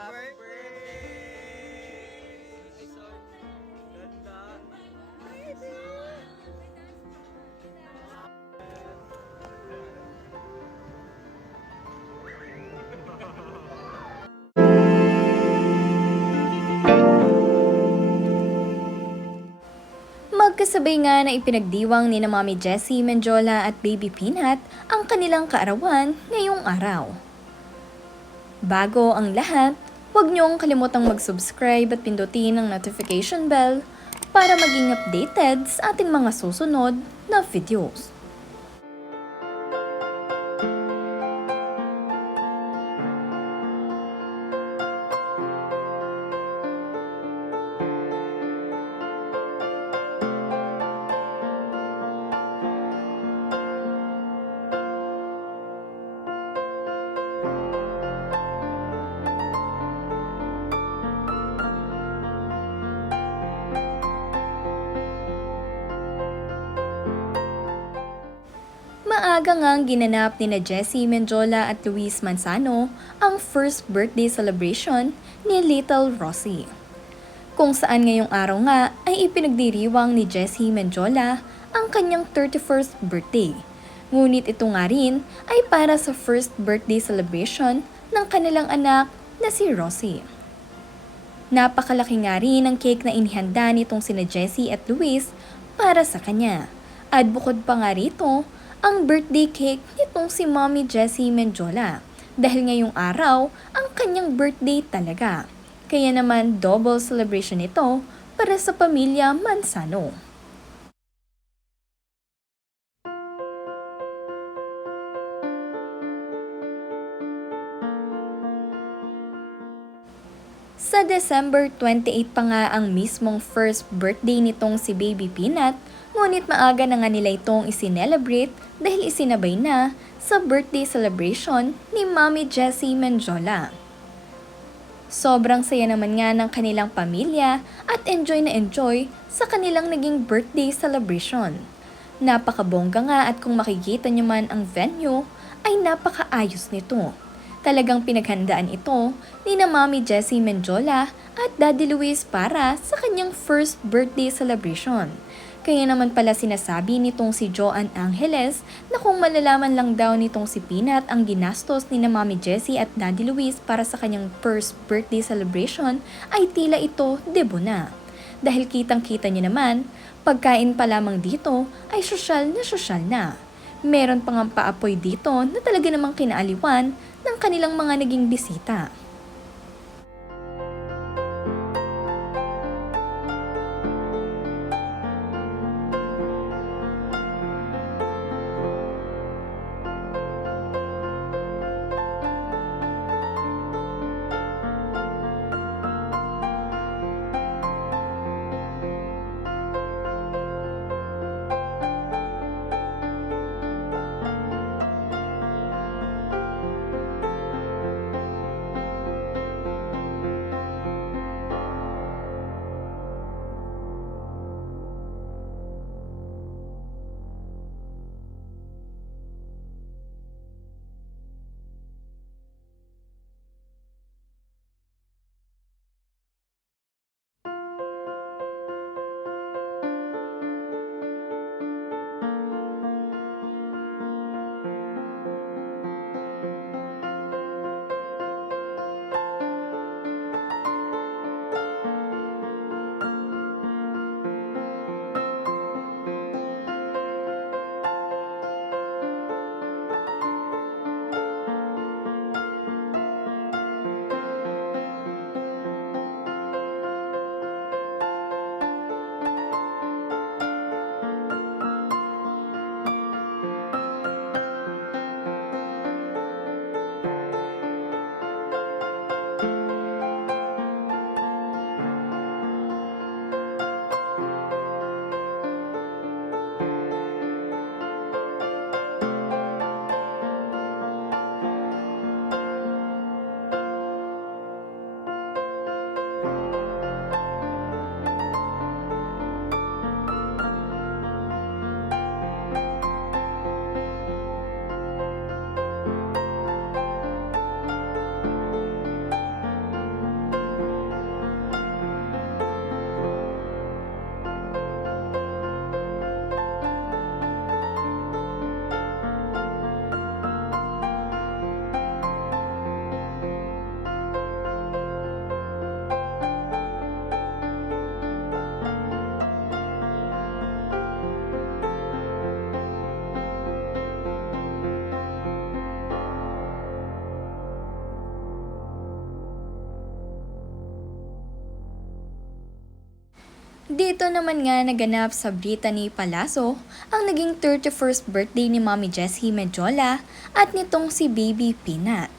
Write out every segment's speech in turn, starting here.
Ay, sorry. Ganda. Magkasabay nga na ipinagdiwang ni na Mami Jessie Menjola at Baby Peanut ang kanilang kaarawan ngayong araw. Bago ang lahat, huwag niyong kalimutang mag-subscribe at pindutin ang notification bell para maging updated sa ating mga susunod na videos. Maaga ngang ginanap ni na Jessie Menjola at Luis Manzano ang first birthday celebration ni Little Rosie. Kung saan ngayong araw nga ay ipinagdiriwang ni Jessie Menjola ang kanyang 31st birthday. Ngunit ito nga rin ay para sa first birthday celebration ng kanilang anak na si Rosie. Napakalaki nga rin ang cake na inihanda nitong sina Jessie at Luis para sa kanya. At bukod pa nga rito, ang birthday cake nitong si Mommy Jessie Menjola dahil ngayong araw ang kanyang birthday talaga. Kaya naman double celebration ito para sa pamilya Manzano. Sa December 28 pa nga ang mismong first birthday nitong si Baby Peanut, ngunit maaga na nga nila itong isinelebrate dahil isinabay na sa birthday celebration ni Mommy Jessie Menjola. Sobrang saya naman nga ng kanilang pamilya at enjoy na enjoy sa kanilang naging birthday celebration. Napakabongga nga at kung makikita nyo man ang venue ay napakaayos nito. Talagang pinaghandaan ito ni na Mommy Jessie Menjola at Daddy Luis para sa kanyang first birthday celebration. Kaya naman pala sinasabi nitong si Joan Angeles na kung malalaman lang daw nitong si Peanut ang ginastos ni na Mommy Jessie at Daddy Luis para sa kanyang first birthday celebration ay tila ito debo na. Dahil kitang-kita niyo naman, pagkain pa lamang dito ay sosyal na. Meron pang paapoy dito na talaga namang kinaaliwan ng kanilang mga naging bisita. Dito naman nga naganap sa Brittany Palazzo ang naging 31st birthday ni Mommy Jessie Medjola at nitong si Baby Peanut.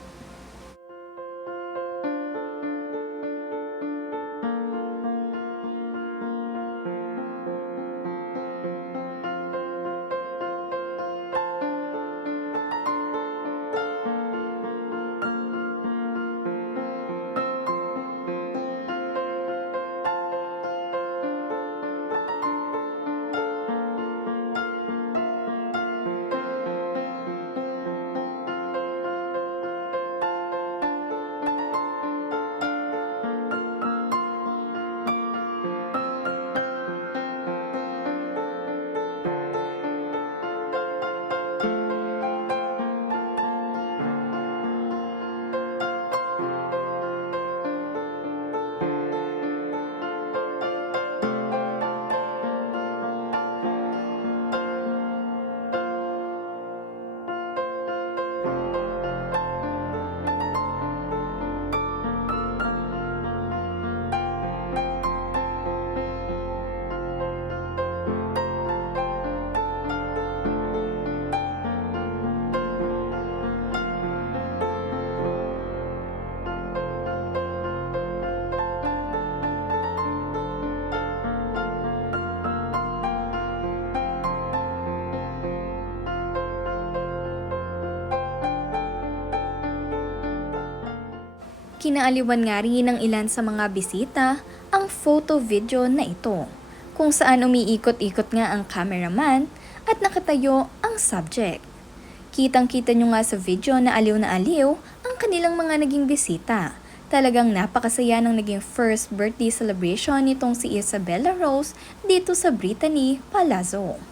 Kinaaliwan nga rin ng ilan sa mga bisita ang photo-video na ito, kung saan umiikot-ikot nga ang cameraman at nakatayo ang subject. Kitang-kita nyo nga sa video na aliw ang kanilang mga naging bisita. Talagang napakasaya ng naging first birthday celebration nitong si Isabella Rose dito sa Brittany Palazzo.